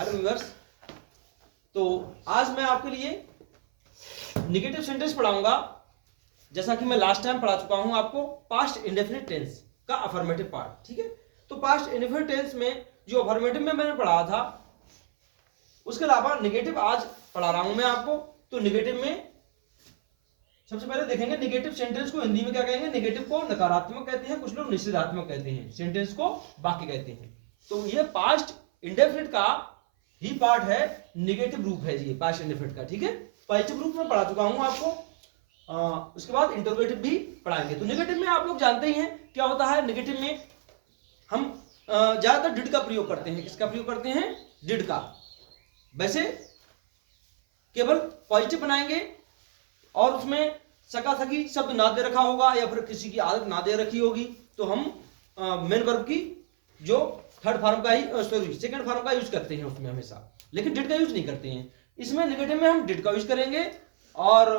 Hello viewers, तो आज मैं आपके लिए नेगेटिव सेंटेंस पढ़ाऊंगा। जैसा कि मैं लास्ट टाइम पढ़ा चुका हूं आपको पास्ट इंडेफिनिट टेंस का अफर्मेटिव पार्ट। ठीक है, तो पास्ट इंडेफिनिट टेंस में जो अफर्मेटिव में मैंने पढ़ा था, उसके अलावा नेगेटिव आज पढ़ा रहा हूं मैं आपको। तो नेगेटिव में सबसे पहले देखेंगे नेगेटिव सेंटेंस को हिंदी में क्या कहेंगे। नेगेटिव को नकारात्मक कहते हैं, कुछ लोग निषेधात्मक कहते हैं, सेंटेंस को वाक्य कहते हैं। तो ये पास्ट इंडेफिनिट का ही पार्ट है, नेगेटिव रूप है ये पास्ट इंडेफिनिट का। ठीक है, पॉजिटिव रूप में पढ़ा चुका हूं आपको। उसके बाद इंटरोगेटिव भी पढ़ाएंगे। तो नेगेटिव में आप लोग जानते ही हैं क्या होता है। नेगेटिव में हम ज्यादातर डिड का प्रयोग करते हैं। किसका प्रयोग करते हैं? डिड का। वैसे केवल पॉजिटिव बनाएंगे और उसमें सका सकी शब्द ना दे रखा होगा या फिर किसी की आदत ना दे रखी होगी, तो हम मेन वर्ब की जो थर्ड फॉर्म का ही सॉरी सेकंड फॉर्म का यूज करते हैं उसमें हमेशा, लेकिन डिड का यूज नहीं करते हैं। इसमें नेगेटिव में हम डिड का यूज करेंगे और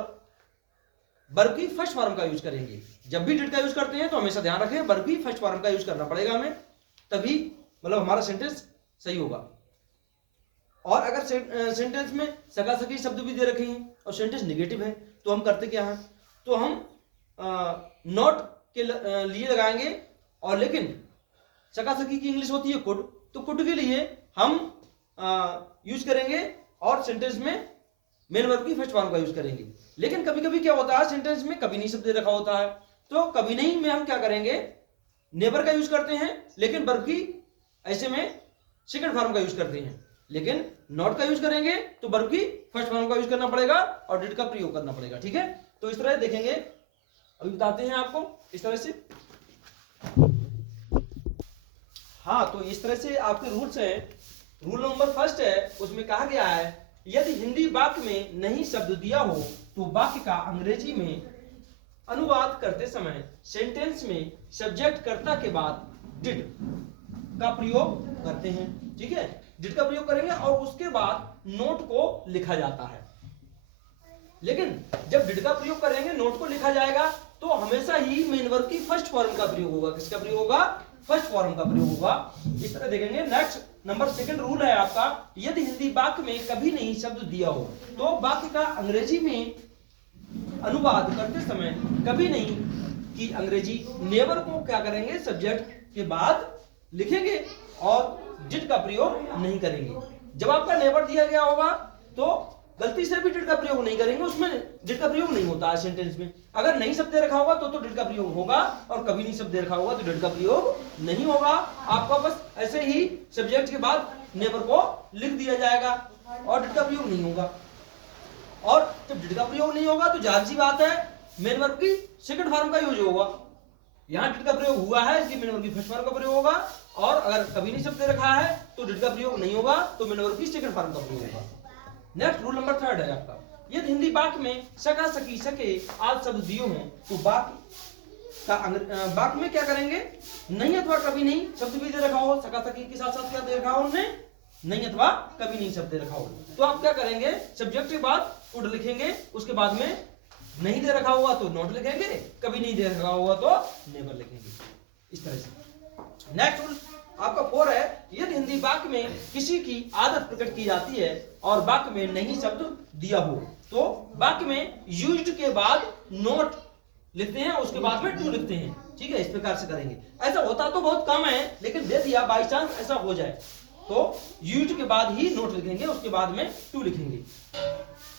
वर्ब की फर्स्ट फॉर्म का यूज करेंगे। जब भी डिड का यूज करते हैं तो हमेशा ध्यान रखें वर्ब की फर्स्ट फॉर्म का यूज करना पड़ेगा हमें, तभी मतलब हमारा सेंटेंस सही होगा। और अगर सेंटेंस में सका सकी शब्द भी दे रखे हैं और सेंटेंस नेगेटिव है तो हम करते क्या है, तो हम नॉट के लिए लगाएंगे। और लेकिन सका सकी की इंग्लिश होती है कुड, तो कुड के लिए हम यूज करेंगे और सेंटेंस में मेन वर्ब की फर्स्ट फॉर्म का यूज करेंगे। लेकिन कभी कभी क्या होता है, सेंटेंस में कभी नहीं शब्द दे रखा होता है, तो कभी नहीं में हम क्या करेंगे, नेवर का यूज करते हैं, लेकिन वर्ब की ऐसे में सेकंड फॉर्म का यूज करते हैं। लेकिन नॉट का यूज करेंगे तो वर्ब की फर्स्ट फॉर्म का यूज करना पड़ेगा और डिड का प्रयोग करना पड़ेगा। ठीक है, तो इस तरह देखेंगे, अभी बताते हैं आपको इस तरह से। हाँ, तो इस तरह से आपके रूल्स हैं। रूल नंबर फर्स्ट है, उसमें कहा गया है यदि हिंदी वाक्य में नहीं शब्द दिया हो तो वाक्य का अंग्रेजी में अनुवाद करते समय सेंटेंस में सब्जेक्ट कर्ता के बाद डिड का प्रयोग करते हैं। ठीक है, डिड का प्रयोग करेंगे और उसके बाद नोट को लिखा जाता है। लेकिन जब डिड का प्रयोग करेंगे, नोट को लिखा जाएगा, तो हमेशा ही मेन वर्ब की फर्स्ट फॉर्म का प्रयोग होगा। किसका प्रयोग होगा? फर्स्ट फॉर्म का प्रयोग होगा। इस तरह देखेंगे। नेक्स्ट नंबर सेकंड रूल है आपका, यदि हिंदी वाक्य में कभी नहीं शब्द दिया हो तो वाक्य का अंग्रेजी में अनुवाद करते समय कभी नहीं कि अंग्रेजी नेवर को क्या करेंगे, सब्जेक्ट के बाद लिखेंगे और डिड का प्रयोग नहीं करेंगे। जब आपका नेवर दिया गया होगा तो गलती से भी डिड का प्रयोग नहीं करेंगे, उसमें डिड का प्रयोग नहीं होता है सेंटेंस में। अगर नहीं शब्द रखा होगा तो डिड का प्रयोग होगा, और कभी नहीं शब्द रखा होगा तो डिड का प्रयोग नहीं होगा। आपका बस ऐसे ही सब्जेक्ट के बाद नेवर को लिख दिया जाएगा और डिड का प्रयोग नहीं होगा। और जब डिड का प्रयोग नहीं होगा तो जाहिर सी बात है मेन वर्ब की सेकंड फॉर्म का यूज होगा। यहां डिड का प्रयोग हुआ है इसलिए मेन वर्ब की फर्स्ट फॉर्म का प्रयोग होगा, और अगर कभी नहीं शब्द रखा है तो डिड का प्रयोग नहीं होगा, तो मेन वर्ब की सेकंड फॉर्म का प्रयोग होगा। नेक्स्ट रूल नंबर थर्ड है आपका, यदि हिंदी वाक्य में सका सकी सके आदि शब्द दिए हों तो वाक्य में क्या करेंगे, नहीं अथवा कभी नहीं शब्द भी दे रखा हो। सका सकी के साथ साथ क्या दे रखा हो उन्होंने, नहीं अथवा कभी नहीं शब्द दे रखा हो, तो आप क्या करेंगे, सब्जेक्ट के बाद वुड लिखेंगे, उसके बाद में नहीं दे रखा होगा तो नॉट लिखेंगे, कभी नहीं दे रखा होगा तो नेवर लिखेंगे, इस तरह से। नेक्स्ट रूल आपका 4 है, यदि हिंदी वाक्य में किसी की आदत प्रकट की जाती है और वाक्य में नहीं शब्द दिया हो तो वाक्य में यूज्ड के बाद नोट लिखते हैं, उसके बाद में टू लिखते हैं। ठीक है, इस प्रकार से करेंगे। ऐसा होता तो बहुत कम है, लेकिन दे दिया बाई चांस ऐसा हो जाए तो यूज्ड के बाद ही नोट लिखेंगे, उसके बाद में टू लिखेंगे।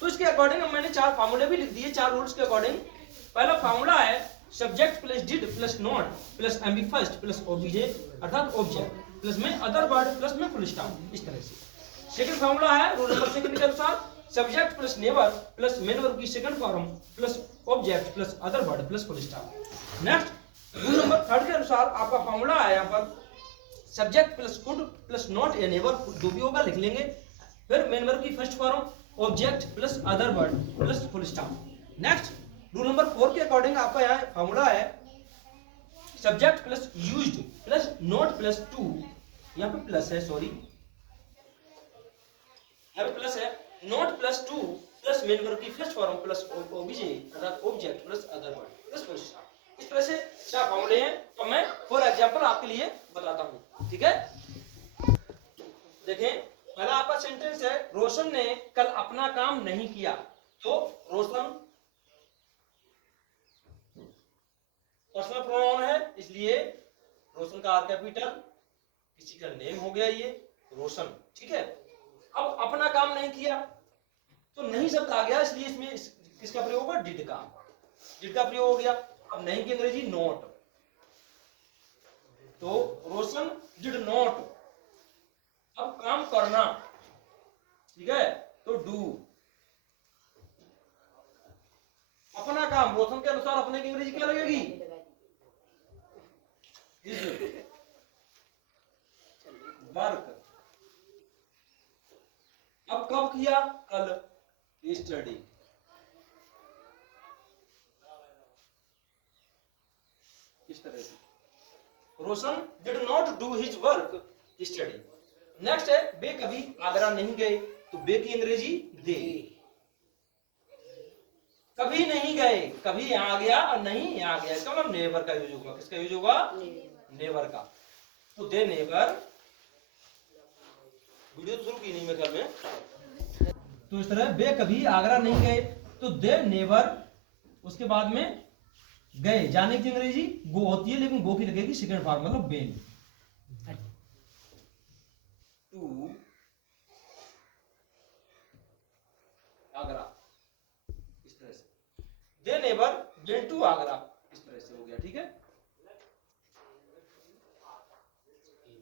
तो इसके अकॉर्डिंग मैंने 4 फार्मूले भी लिख दिए, 4 रूल्स के अकॉर्डिंग। पहला फार्मूला है subject plus did plus not plus MB first plus OBJ अर्थात ऑब्जेक्ट प्लस में अदर वर्ड प्लस में फुल स्टॉप, इस तरह से। सेकंड फार्मूला है रूल नंबर सेकंड के अनुसार subject plus never plus main verb की second form plus object plus other word plus full stop. Next rule number third के अनुसार आपका फार्मूला है यहाँ पर subject plus could plus not या नेवर, जो भी होगा लिख लेंगे, फिर मेन वर्ब की first form object plus other word plus full stop. Next rule number 4 के अकॉर्डिंग आपका यहाँ फार्मूला है subject plus used plus not plus two, यहाँ पे प्लस है, सॉरी यहाँ पे प्लस है, not plus two plus main verb की फर्स्ट फॉर्म प्लस ओबीजे अर्थात object plus other word plus full stop. इस तरह से 4 फार्मूले हैं, तो मैं फॉर एग्जांपल आपके लिए बताता हूँ। ठीक है, देखें पहला आपका सेंटेंस है रोशन ने कल अपना काम नहीं किया, तो रोशन पर्सनल प्रोनाउन है, इसलिए रोशन का आर कैपिटल, किसी का नेम हो गया ये रोशन, ठीक है। अब अपना काम नहीं किया तो नहीं शब्द आ गया, इसलिए इसमें किसका प्रयोग होगा, डिड का, डिड का प्रयोग हो गया। अब नहीं की अंग्रेजी नॉट, तो रोशन डिड नॉट, अब काम करना, ठीक है, तो डू। अपना काम, रोशन के अनुसार अपने की अंग्रेजी क्या लगेगी, इज वर्क। अब कब किया, कल, स्टडी। इस तरह से Roshan did not do his work study. Next है वे कभी आगरा नहीं गए, तो वे की अंग्रेजी दे। कभी नहीं गए, कभी यहाँ आ गया और नहीं यहाँ आ गया, इसका मतलब नेवर का यूज होगा, किसका यूज होगा, नेवर का, तो दे नेवर। वीडियो तो शुरू की नहीं मैं घर में। तो इस तरह वे कभी आगरा नहीं गए, तो दे नेवर, उसके बाद में गए, जाने की अंग्रेजी गो होती है, लेकिन गो की लगेगी सेकंड फॉर्म, मतलब बेन। टू आगरा, इस तरह से they never went to Agra, इस तरह से हो गया, ठीक है।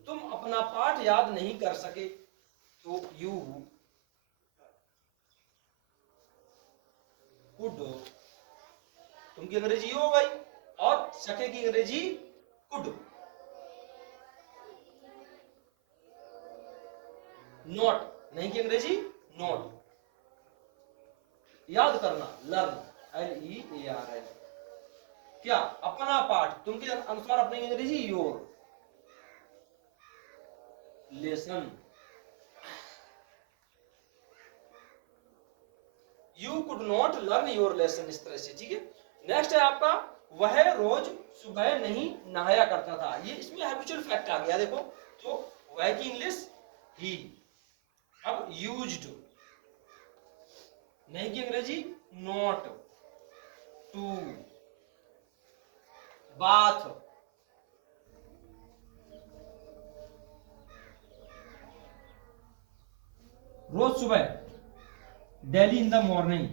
तुम अपना पाठ याद नहीं कर सके, तो यू कुड, तुम की अंग्रेजी हो गई, और सके की अंग्रेजी कुड। नॉट, नहीं की अंग्रेजी नॉट। याद करना, लर्न, LEARN। क्या, अपना पाठ, तुम के अनुसार अपनी अंग्रेजी your, lesson. You could not learn your lesson, इस तरह से, ठीक है। नेक्स्ट है आपका वह रोज सुबह नहीं नहाया करता था, ये इसमें हैबिचुअल फैक्ट आ गया, देखो, तो वह की इंग्लिश ही। अब यूज्ड, नहीं की अंग्रेजी नॉट, टू, बाथ, रोज सुबह, डेली इन द मॉर्निंग,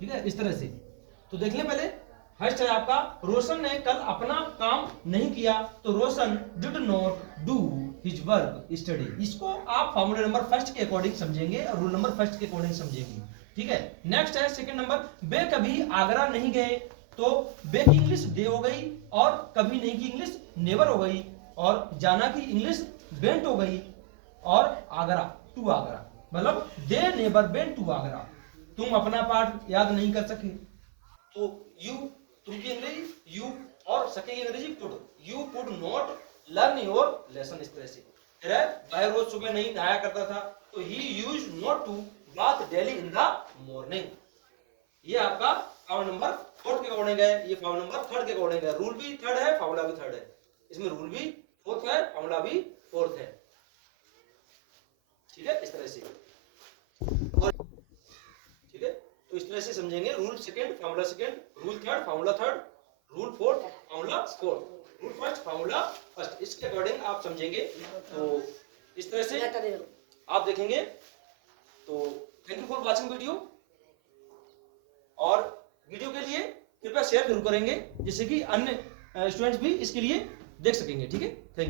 ठीक है, इस तरह से। तो देख लें पहले, फर्स्ट है आपका रोशन ने कल अपना काम नहीं किया, तो Roshan did not do his work study. इसको आप फॉर्मूला नंबर फर्स्ट के अकॉर्डिंग समझेंगे और रूल नंबर फर्स्ट के अकॉर्डिंग समझेंगे, ठीक है। नेक्स्ट है सेकंड नंबर, वे कभी आगरा नहीं गए, तो वे की इंग्लिश दे हो गई, और कभी नहीं की इंग्लिश नेवर हो गई, और जाना की इंग्लिश वेंट हो गई, और आगरा टू आगरा, मतलब they never went to Agra. तुम अपना पाठ याद नहीं कर सके, तो यू, तुम की अंग्रेजी यू, और सके की अंग्रेजी could, you could not learn your lesson, इस तरह से। फिर है वह रोज सुबह नहीं नहाया करता था, तो he used not to bath daily in the morning. ये आपका फॉर्मूला नंबर फोर्थ के अकॉर्डिंग है, ये फॉर्मूला नंबर थर्ड के अकॉर्डिंग है। रूल भी थर्ड है, फॉर्मूला भी थर्ड है, इसमें रूल भी फोर्थ है, फॉर्मूला भी फोर्थ है, ठीक है, इस तरह से, ठीक है। तो इस तरह से समझेंगे, rule second, formula second, rule third, formula third, rule fourth, formula fourth, rule first, formula first, इसके अकॉर्डिंग आप समझेंगे। तो इस तरह से आप देखेंगे। तो thank you for watching video, और वीडियो के लिए कृपया शेयर जरूर करेंगे, जिससे कि अन्य स्टूडेंट्स भी इसके लिए देख सकेंगे, ठीक है। Thank you.